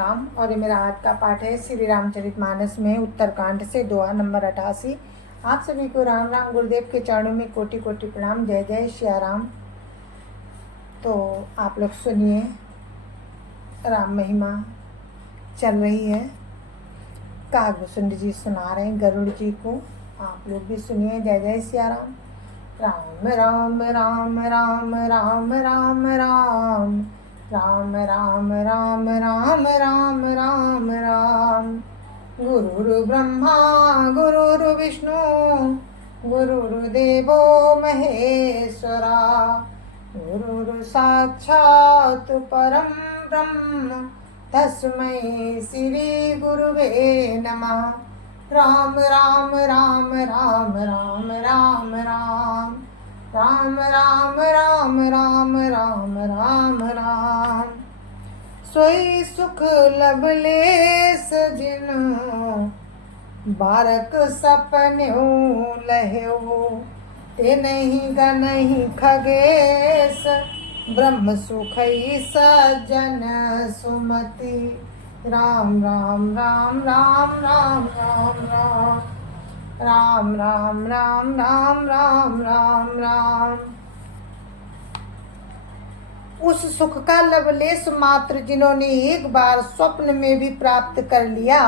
राम। और ये मेरा आज का पाठ है श्री रामचरितमानस में उत्तरकांड से दोहा नंबर 88। आप सभी को राम राम। गुरुदेव के चरणों में कोटि कोटि प्रणाम। जय जय सिया राम। तो आप लोग सुनिए, राम महिमा चल रही है। कागभूषण जी सुना रहे हैं गरुड़ जी को, आप लोग भी सुनिए। जय जय सिया राम। राम राम राम राम राम राम राम राम राम राम राम राम राम राम। गुरुर् ब्रह्मा गुरुर् विष्णु गुरुर्देवो महेश्वरा। गुरुर् साक्षात् परं ब्रह्म तस्मै श्री गुरुवे नमः। राम राम राम राम राम राम राम राम राम राम राम राम राम राम। सोई सुख लभलेस जिनु बारक सपन्यु लह्यो। ते नहीं गनहि खगेश ब्रह्म सुखई सज्जन सुमति। राम राम राम राम राम राम राम राम राम राम राम राम राम राम। उस सुख का लवलेश मात्र जिन्होंने एक बार स्वप्न में भी प्राप्त कर लिया।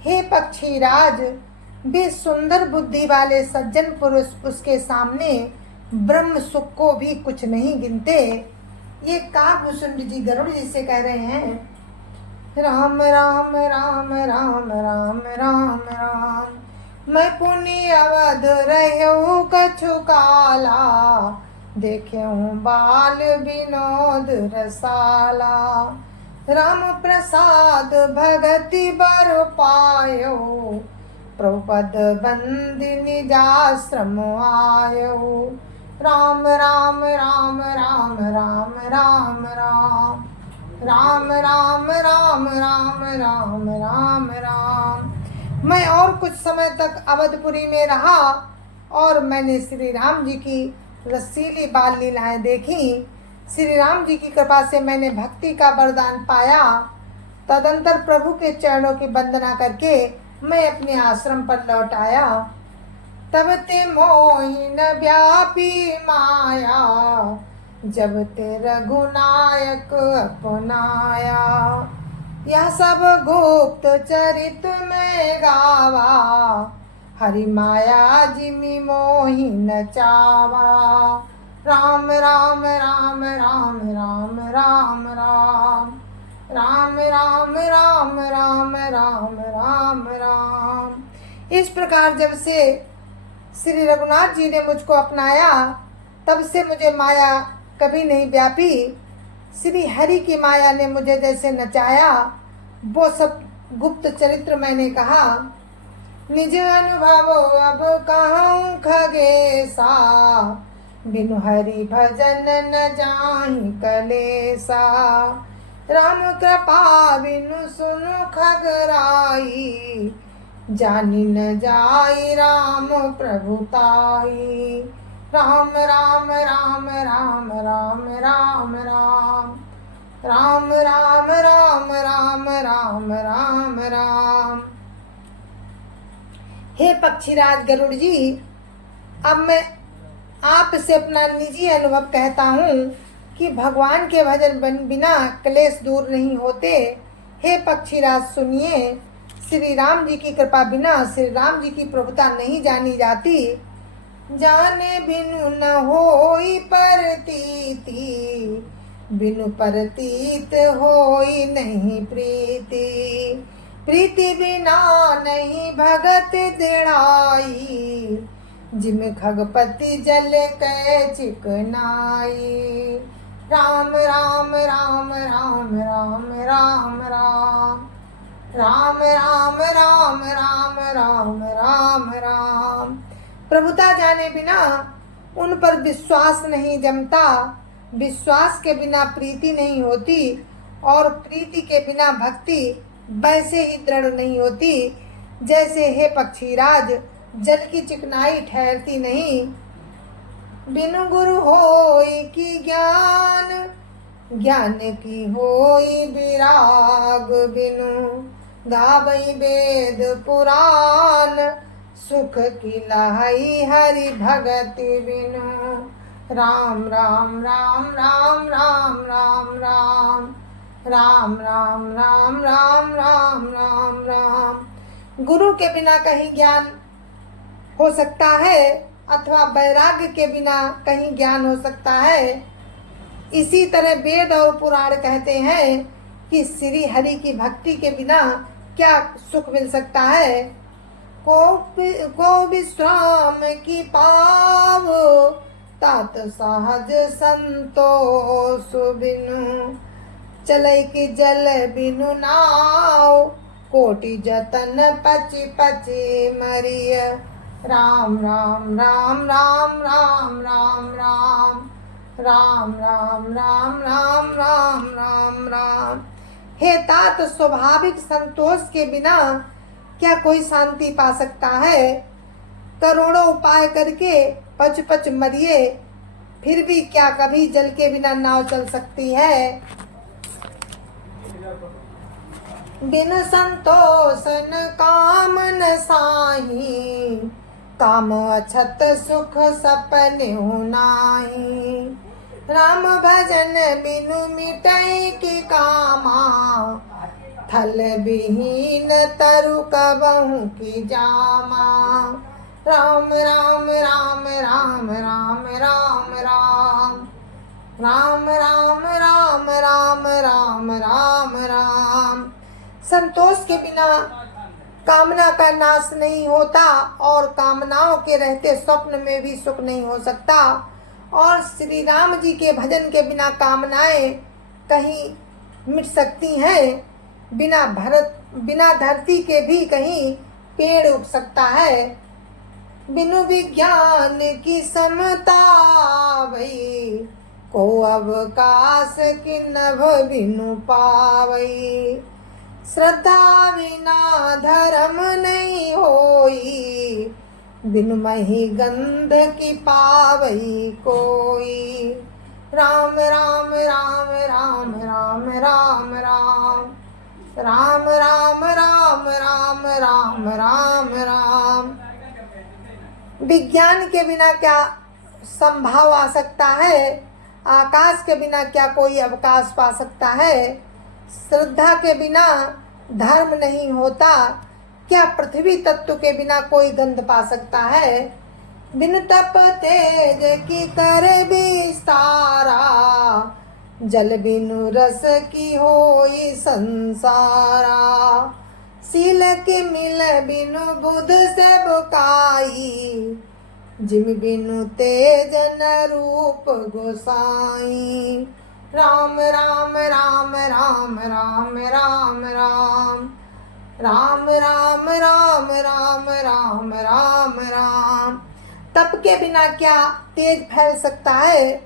हे पक्षीराज, वे सुंदर बुद्धि वाले सज्जन पुरुष उसके सामने ब्रह्म सुख को भी कुछ नहीं गिनते। ये कागभूषण जी गरुड़ जी से कह रहे हैं। राम राम राम राम राम राम राम। मैं पुनि अवध रहूं कछु काला। देखेऊं बाल विनोद रसाला। राम प्रसाद भगति बर पायो। प्रभुपद बंदी निजाश्रम आयो। राम राम राम राम राम राम राम राम राम राम राम राम राम राम। मैं और कुछ समय तक अवधपुरी में रहा और मैंने श्री राम जी की रसीली बाल लीलाएं देखी। श्री राम जी की कृपा से मैंने भक्ति का वरदान पाया। तदंतर प्रभु के चरणों की वंदना करके मैं अपने आश्रम पर लौट आया। तब ते मोहिन व्यापी माया। जब ते रघुनायक अपनाया। यह सब गुप्त चरित में गावा। हरि माया जिमि मोहि नचावा। राम राम राम राम राम राम राम राम राम राम राम राम राम राम। इस प्रकार जब से श्री रघुनाथ जी ने मुझको अपनाया, तब से मुझे माया कभी नहीं व्यापी। श्री हरि की माया ने मुझे जैसे नचाया, वो सब गुप्त चरित्र मैंने कहा। निज अनुभव अब कहूँ खगेसा। बिनु हरि भजन न जाहि कलेसा। राम कृपा बिनु सुनु खगराई। जानि न जाई राम प्रभुताई। राम राम राम राम राम राम राम राम राम राम राम राम राम राम। हे पक्षीराज गरुड़ जी, अब मैं आपसे अपना निजी अनुभव कहता हूँ कि भगवान के भजन बिना क्लेश दूर नहीं होते। हे पक्षीराज सुनिए, श्री राम जी की कृपा बिना श्री राम जी की प्रभुता नहीं जानी जाती। जाने बिनु न होई परतीति। बिनु परतीत होई नहीं प्रीति। प्रीति बिना नहीं भगत दृढ़ाई। जिम खगपति जल कै चिकनाई। राम राम राम राम राम राम राम राम राम राम राम राम राम राम। प्रभुता जाने बिना उन पर विश्वास नहीं जमता। विश्वास के बिना प्रीति नहीं होती और प्रीति के बिना भक्ति वैसे ही दृढ़ नहीं होती जैसे हे पक्षीराज जल की चिकनाई ठहरती नहीं। बिनु गुरु होई की ज्ञान ज्ञान की होई विराग बिनु गावई वेद पुराण सुख की लहई हरि भगति बिनु राम राम राम राम राम राम राम राम राम राम राम राम राम राम। गुरु के बिना कहीं ज्ञान हो सकता है अथवा वैराग्य के बिना कहीं ज्ञान हो सकता है। इसी तरह वेद और पुराण कहते हैं कि श्री हरि की भक्ति के बिना क्या सुख मिल सकता है। को विश्राम की पाव तात सहज संतोष बिनु चलै की जल बिनु नाव कोटि जतन पचि पचि मरिय राम राम राम राम राम राम राम राम राम राम राम राम राम राम। हे तात, स्वाभाविक संतोष के बिना क्या कोई शांति पा सकता है। करोड़ों उपाय करके पच पच मरिए, फिर भी क्या कभी जल के बिना नाव चल सकती है। बिन संतोषन काम न साही काम अछत सुख सपने नाही राम भजन बिनु मिटै की कामा थल विहीन तरु कबहु की जामा राम राम राम राम राम राम राम राम राम राम राम राम राम राम। संतोष के बिना कामना का नाश नहीं होता और कामनाओं के रहते स्वप्न में भी सुख नहीं हो सकता। और श्री राम जी के भजन के बिना कामनाएं कहीं मिट सकती हैं। बिना धरती के भी कहीं पेड़ उग सकता है। बिनु विज्ञान की समता भई को अवकाश की नभ बिनु पावई श्रद्धा बिना धर्म नहीं होई बिनु मही गंध की पावई कोई राम राम राम राम राम राम राम राम राम राम राम राम राम राम। विज्ञान के बिना क्या संभाव आ सकता है। आकाश के बिना क्या कोई अवकाश पा सकता है। श्रद्धा के बिना धर्म नहीं होता। क्या पृथ्वी तत्व के बिना कोई गंध पा सकता है। बिन तप तेज की कर विस्तारा जल बिनु रस की होई संसारा सील के मिल बिनु बुध से बुकाई जिम बिनु तेज न रूप गोसाई राम राम राम राम राम राम राम राम राम राम राम राम राम राम। तप के बिना क्या तेज फैल सकता है।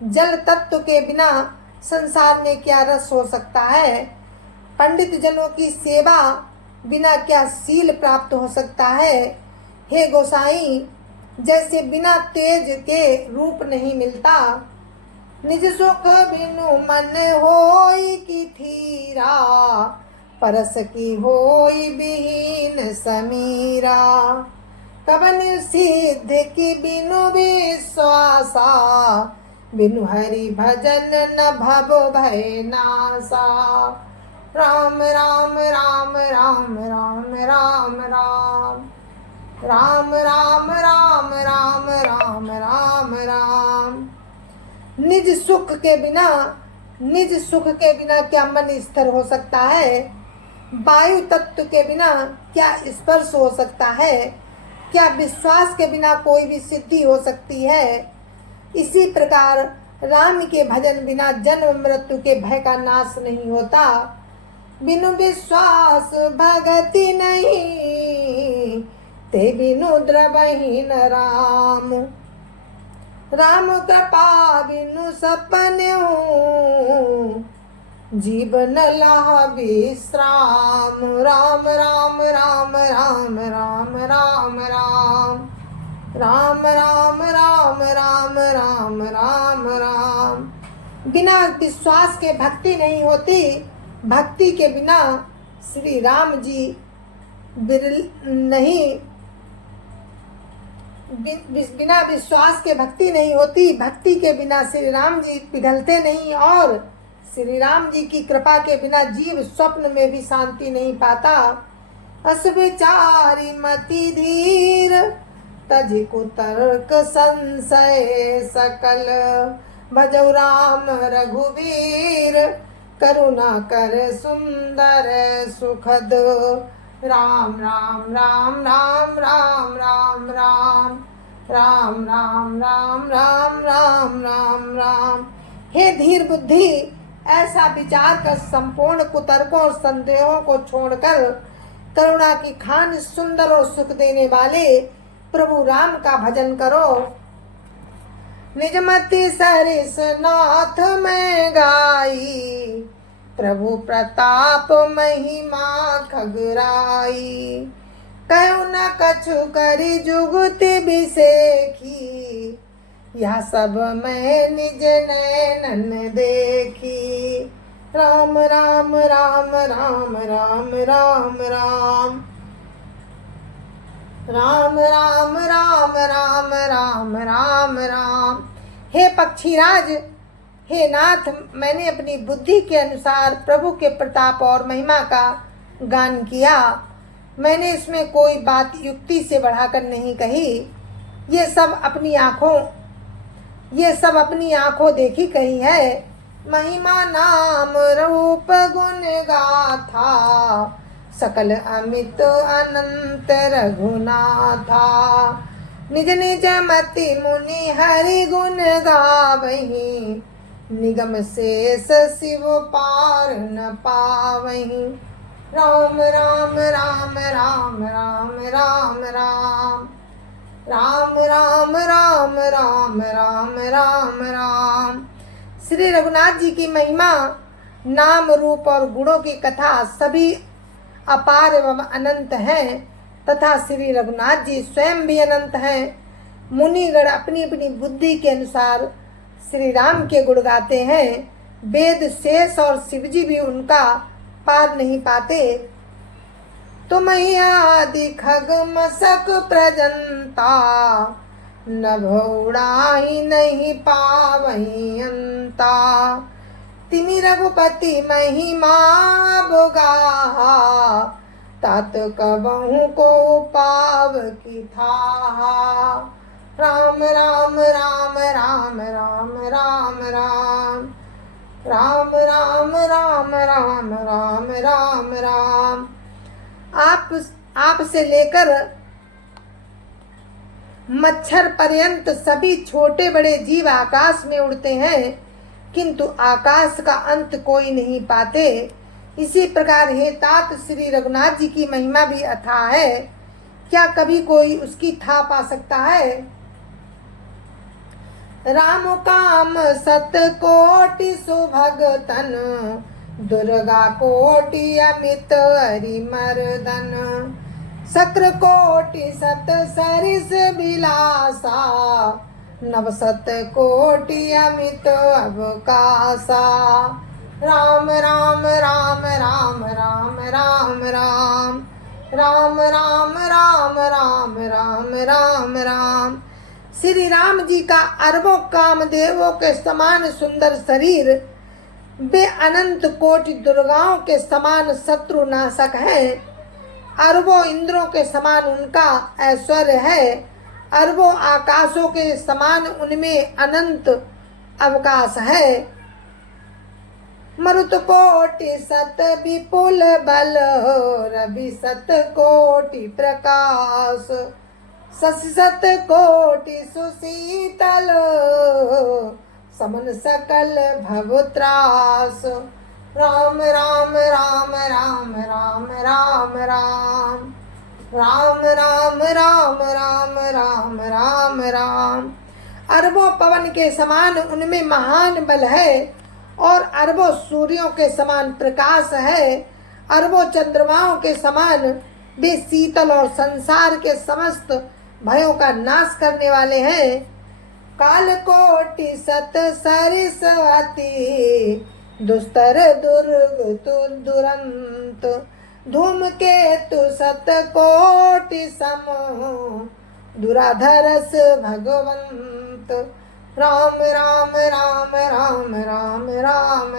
जल तत्व के बिना संसार में क्या रस हो सकता है। पंडित जनों की सेवा बिना क्या शील प्राप्त हो सकता है। हे गोसाई, जैसे बिना तेज के रूप नहीं मिलता। निज सुख बिनु मन होई की थीरा परस की होई विहीन समीरा कवन सिद्ध की बिनु विश्वासा बिनु हरि भजन न भव भय नासा राम राम राम राम राम राम राम राम राम राम राम राम राम राम। निज सुख के बिना क्या मन स्थिर हो सकता है। वायु तत्व के बिना क्या स्पर्श हो सकता है। क्या विश्वास के बिना कोई भी सिद्धि हो सकती है। इसी प्रकार राम के भजन बिना जन्म मृत्यु के भय का नाश नहीं होता। बिनु विश्वास भगति नहीं ते बिनु द्रवहीन राम राम कृपा बिनु सपने जीवन लाह विश्राम राम राम राम राम राम राम राम राम राम राम राम राम राम राम बिना विश्वास के भक्ति नहीं होती। भक्ति के बिना श्री राम जी नहीं, बिना विश्वास के भक्ति नहीं होती। भक्ति के बिना श्री राम जी पिघलते नहीं, और श्री राम जी की कृपा के बिना जीव स्वप्न में भी शांति नहीं पाता। अस विचारी मति धीर, तजि कुतर्क संशय सकल, भजौ राम रघुवीर, करुणा कर सुंदर सुखद। राम राम राम राम राम राम राम राम राम राम राम राम राम राम। हे धीर बुद्धि, ऐसा विचार कर संपूर्ण कुतर्कों और संदेहों को छोड़कर करुणा की खान सुंदर और सुख देने वाले प्रभु राम का भजन करो। निजमति सरिस नाथ में गाई, प्रभु प्रताप महिमा खगराई। कहु न कछु करी जुगति बिसेखी, यह सब मैं निज नैनन देखी। राम राम राम राम राम राम राम राम राम राम राम राम राम राम। हे पक्षीराज, हे नाथ, मैंने अपनी बुद्धि के अनुसार प्रभु के प्रताप और महिमा का गान किया। मैंने इसमें कोई बात युक्ति से बढ़ाकर नहीं कही। ये सब अपनी आंखों देखी कही है। महिमा नाम रूप गुण गाथा, सकल अमित अनंत रघुनाथा। निज निज मति मुनि हरि गुण गावहीं, निगम शेष शिव पार न पावहीं। राम राम राम राम राम राम राम राम राम राम राम राम राम राम। श्री रघुनाथ जी की महिमा, नाम रूप और गुणों की कथा सभी अपार एवं अनंत हैं, तथा श्री रघुनाथ जी स्वयं भी अनंत हैं। मुनिगण अपनी अपनी बुद्धि के अनुसार श्री राम के गुण गाते हैं। वेद शेष और शिवजी भी उनका पार नहीं पाते। तुम ही आदि खग मसक प्रजंता, नभ उड़ाई नहीं पावहीं अंता। तिमि रघुपति महिमा बोगाहा, तात कबहु को पाव की थाहा। राम राम राम राम राम राम राम राम राम राम राम राम राम राम। आप से लेकर मच्छर पर्यंत सभी छोटे बड़े जीव आकाश में उड़ते हैं, किंतु आकाश का अंत कोई नहीं पाते। इसी प्रकार हे तात, श्री रघुनाथ जी की महिमा भी अथाह है। क्या कभी कोई उसकी था पा सकता है? राम काम सत कोटि सुभगतन, दुर्गा कोटि अमित हरिमर्दन। शक्र कोटि सत सरिस बिलासा, नव सत कोटि अमित अवकाशा। राम राम राम राम राम राम राम राम राम राम राम राम राम राम। श्री राम जी का अरबों कामदेवों के समान सुंदर शरीर, वे अनंत कोटि दुर्गाओं के समान शत्रु नाशक है। अरबों इंद्रों के समान उनका ऐश्वर्य है। अरबों आकाशों के समान उनमें अनंत अवकाश है। मरुत कोटि सत विपुल बल, रवि सत कोटि प्रकाश। शशि सत कोटि सुशीतल, समन सकल भव त्रास। राम राम राम राम राम राम राम राम राम राम राम राम राम राम। अरबों पवन के समान उनमें महान बल है, और अरबों सूर्यों के समान प्रकाश है। अरबों चंद्रमाओं के समान वे शीतल और संसार के समस्त भयों का नाश करने वाले हैं। काल कोटि सत सरिस अति दुस्तर दुर्ग दुरंत धूमकेतु सत कोटि सम दुराधरस भगवंत राम राम राम राम राम राम राम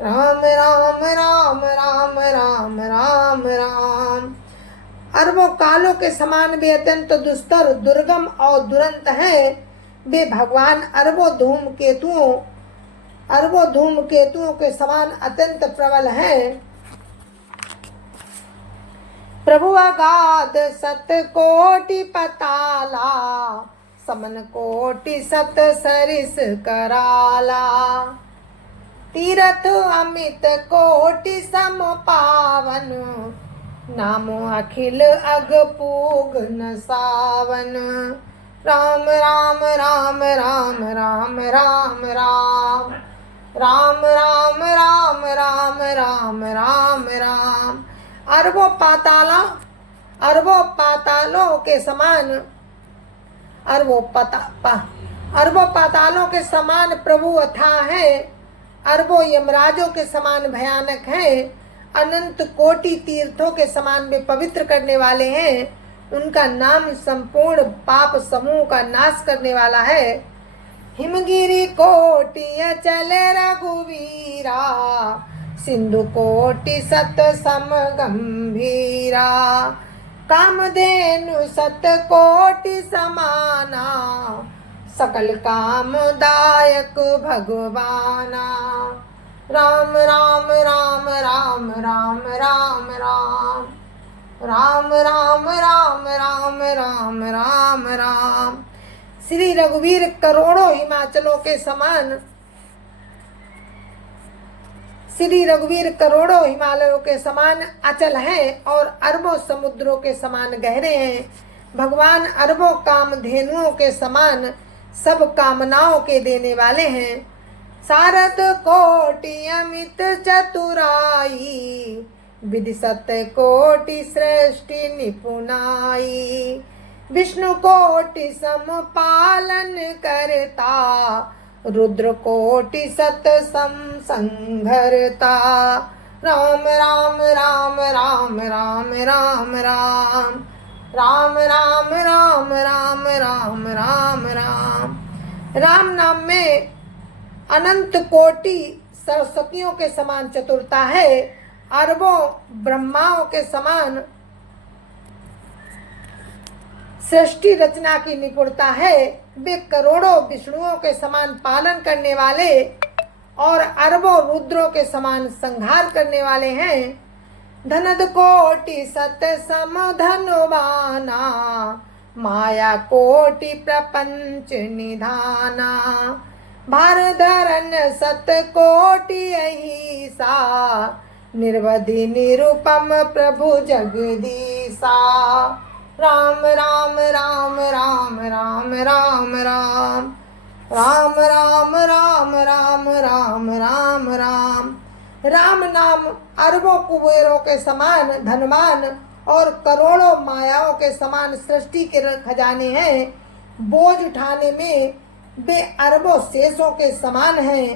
राम राम राम राम राम राम राम। अरबों कालों के समान वे अत्यंत दुस्तर दुर्गम और दुरंत हैं। वे भगवान अरबों धूमकेतुओं के समान अत्यंत प्रबल हैं। प्रभु अगाध सत कोटि पताला समन कोटि सत सरिस कराला तीरथ अमित कोटि सम पावन नामो अखिल अग पूग न सावन राम राम राम राम राम राम राम राम राम राम राम राम राम राम। अरबों पातालों के समान अरबों पातालों के समान प्रभु अथाह है। अरबों यमराजों के समान भयानक हैं। अनंत कोटि तीर्थों के समान वे पवित्र करने वाले हैं। उनका नाम संपूर्ण पाप समूह का नाश करने वाला है। हिमगिरी कोटि चले रघुवीरा सिंधु कोटि सत सम गंभीरा कामधेनु सत कोटि समाना सकल कामदायक भगवाना राम राम राम राम राम राम राम राम राम राम राम राम राम राम। श्री रघुवीर करोड़ों हिमाचलों के समान श्री रघुवीर करोड़ों हिमालयों के समान अचल हैं और अरबों समुद्रों के समान गहरे हैं। भगवान अरबों कामधेनुओं के समान सब कामनाओं के देने वाले हैं। सारद कोटि अमित चतुराई विधि सत्य कोटि सृष्टि निपुणाई विष्णु कोटि सम पालन करता रुद्र कोटि सत सम संघरता राम राम राम राम राम राम राम राम राम राम राम राम राम राम। राम नाम में अनंत कोटि सरस्वतियों के समान चतुरता है। अरबों ब्रह्माओं के समान सृष्टि रचना की निपुणता है। वे करोड़ों विष्णुओं के समान पालन करने वाले और अरबों रुद्रों के समान संहार करने वाले हैं। धनद कोटि सत्य सम धनवाना माया कोटि प्रपंच निधाना भारधरन सत कोटि अहिसा निर्वधि निरुपम प्रभु जगदीसा राम राम राम राम राम राम राम राम राम राम राम राम राम राम। राम नाम अरबों कुबेरों के समान धनवान और करोड़ों मायाओं के समान सृष्टि के खजाने हैं। बोझ उठाने में वे अरबों शेषों के समान हैं।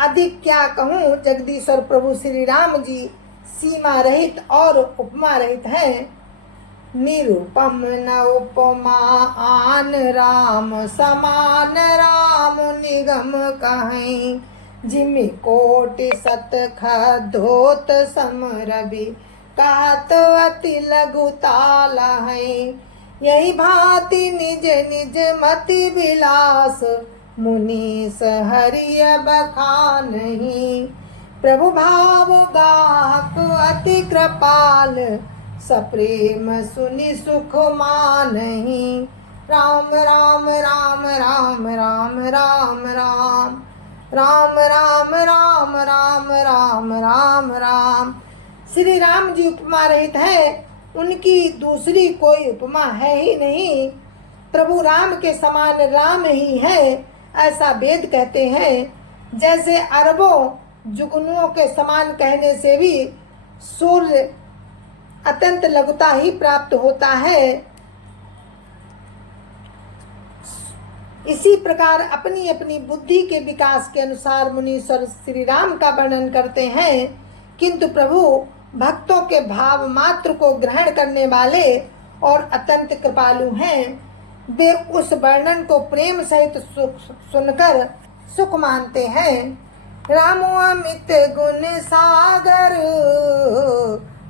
अधिक क्या कहूँ, जगदीश्वर प्रभु श्री राम जी सीमा रहित और उपमा रहित हैं। निरुपम न उपमा आन राम समान राम निगम कहीं जिमि कोटि सत खधोत समरवि कहत अति लघु ताल है यही भांति निज निज मति विलास मुनीस हरिय बखानहि प्रभु भाव गाहक अति कृपाल सप्रेम सुनि सुख मानहि राम राम राम राम राम राम राम राम राम राम राम राम राम राम। श्री राम जी उपमा रहित है, उनकी दूसरी कोई उपमा है ही नहीं। प्रभु राम के समान राम ही है, ऐसा वेद कहते हैं। जैसे अरबों जुगनुओं के समान कहने से भी सूर्य अत्यंत लघुता ही प्राप्त होता है। इसी प्रकार अपनी अपनी बुद्धि के विकास के अनुसार मुनीश्वर श्री राम का वर्णन करते हैं, किंतु प्रभु भक्तों के भाव मात्र को ग्रहण करने वाले और अत्यंत कृपालु हैं। वे उस वर्णन को प्रेम सहित सुनकर सुख मानते हैं। रामो अमित गुण सागर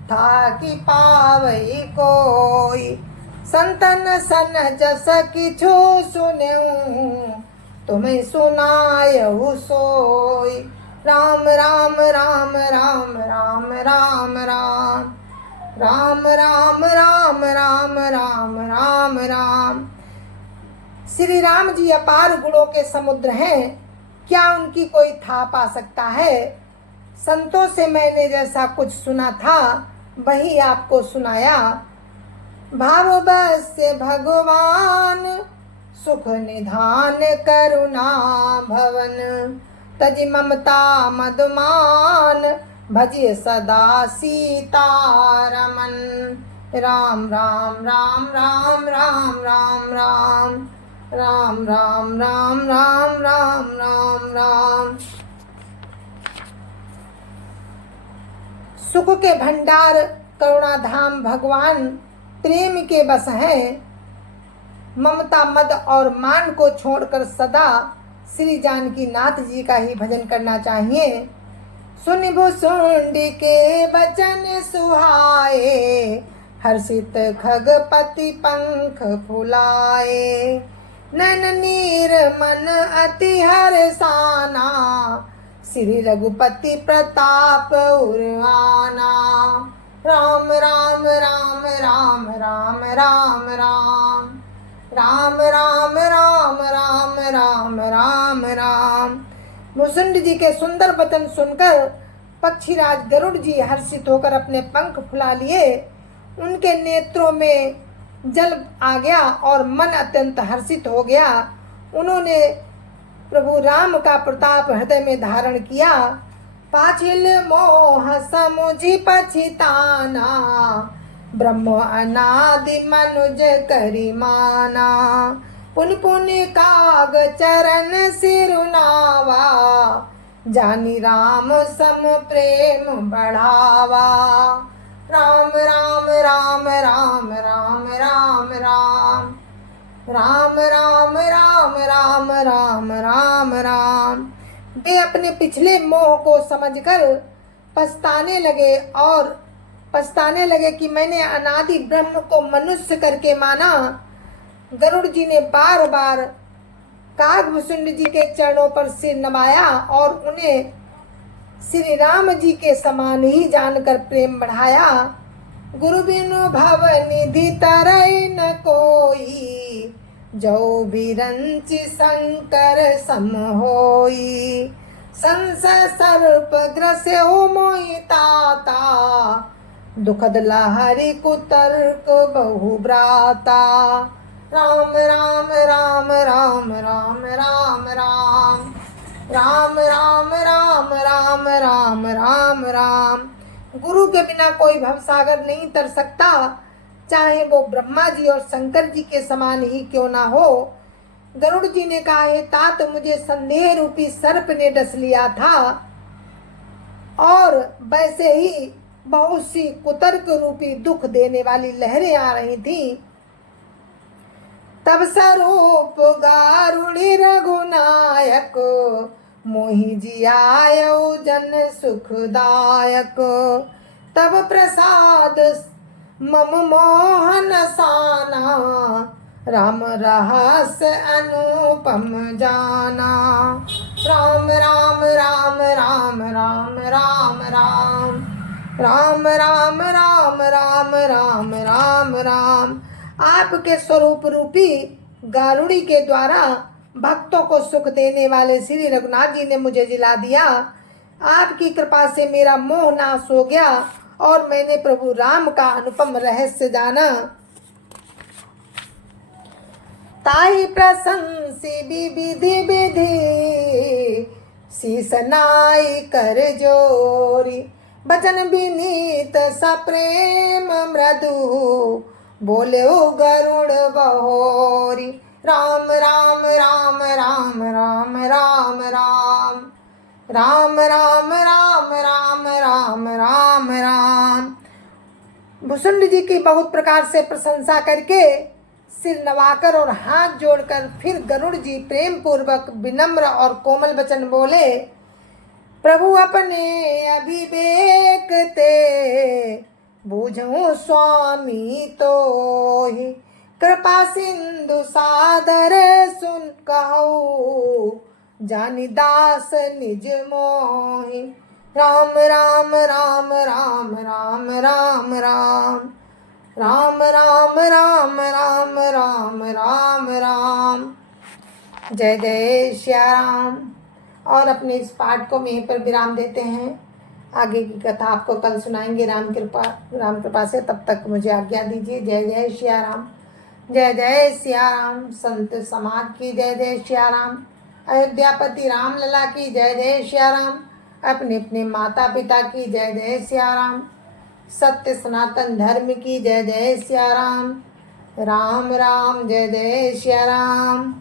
था कि पावई कोई, संतन सन जस किछु सुनऊ तुम्हें सुनायऊ सोई। राम राम राम राम राम राम राम राम राम राम राम राम राम राम। श्री राम जी अपार गुणों के समुद्र हैं, क्या उनकी कोई था पा सकता है। संतों से मैंने जैसा कुछ सुना था वही आपको सुनाया। भाव बस भगवान सुख निधान करुणा भवन, तज ममता मधुमान भजिए सदा सीतारमन। राम राम राम राम राम राम राम राम राम राम राम राम राम राम। सुख के भंडार करुणा धाम भगवान प्रेम के बस हैं। ममता मद और मान को छोड़कर सदा श्री जानकी नाथ जी का ही भजन करना चाहिए। सुन भुसुंड के वचन सुहाए, हर्षित खगपति पंख फुलाए। नैन नीर मन अति हर्षाना, श्री रघुपति प्रताप उर्वाना। राम राम राम राम राम राम राम राम राम राम राम राम राम राम। भुसुंड जी के सुंदर वचन सुनकर पक्षीराज गरुड़ जी हर्षित होकर अपने पंख फुला लिए। उनके नेत्रों में जल आ गया और मन अत्यंत हर्षित हो गया। उन्होंने प्रभु राम का प्रताप हृदय में धारण किया। पाछिल मोह समुझि पछिताना, ब्रह्म अनादि मनुज करिमाना। पुन पुन काग चरण सिरुनावा, जानी राम सम प्रेम बढ़ावा। राम राम राम राम राम राम राम राम राम राम राम राम राम राम। वे अपने पिछले मोह को समझकर पछताने लगे कि मैंने अनादि ब्रह्म को मनुष्य करके माना। गरुड़ जी ने बार बार कागभूषुंड जी के चरणों पर सिर नवाया और उन्हें श्री राम जी के समान ही जानकर प्रेम बढ़ाया। गुरु बिनु भव निधि तरई न कोई, जो बिरंचि शंकर सम होई। संस सर्प ग्रसे हो मोहि ताता, दुखद लहरी कुतर्क बहु ब्राता। राम राम राम राम राम राम राम राम राम राम राम राम राम राम। गुरु के बिना कोई भवसागर नहीं तर सकता, चाहे वो ब्रह्मा जी और शंकर जी के समान ही क्यों ना हो। गरुड़ जी ने कहा, हे तात, मुझे संदेह रूपी सर्प ने डस लिया था और वैसे ही बहुत सी कुतर्क रूपी दुख देने वाली लहरें आ रही थी। तब स्वरूप गारुड़ी रघुनायक, मोहि जियायौ जन सुखदायक। तब प्रसाद मम मोहन साना, राम रहस्य अनुपम जाना। राम राम राम राम राम राम राम राम राम राम राम राम राम राम। आपके स्वरूप रूपी गारुड़ी के द्वारा भक्तों को सुख देने वाले श्री रघुनाथ जी ने मुझे जिला दिया। आपकी कृपा से मेरा मोह नाश हो गया और मैंने प्रभु राम का अनुपम रहस्य जाना। ताहि प्रशंसी विधि विधि, शीस नाई कर जोरी। बचन विनीत सप्रेम मृदु, बोले गरुड़ बहोरी। राम राम राम राम राम राम राम राम राम राम राम राम राम राम। भुसुंड जी की बहुत प्रकार से प्रशंसा करके सिर नवाकर और हाथ जोड़कर फिर गरुड़ जी प्रेम पूर्वक विनम्र और कोमल वचन बोले, प्रभु अपने अभिवेक ते बूझो स्वामी तो ही, कृपा सिंधु सादर सुन कहू, जानि दास निज मोहि। राम राम राम राम राम राम राम राम राम राम राम राम राम राम। जय जय श्या राम। और अपने इस पाठ को यहीं पर विराम देते हैं। आगे की कथा आपको कल सुनाएंगे राम कृपा से। तब तक मुझे आज्ञा दीजिए। जय जय श्या राम। जय जय श्या राम। संत समाज की जय जय श्या राम। अयोध्यापति राम लला की जय जय श्या राम। अपने अपने माता पिता की जय जय श्या राम। सत्य सनातन धर्म की जय जय श्या राम। राम राम जय जय श्या राम।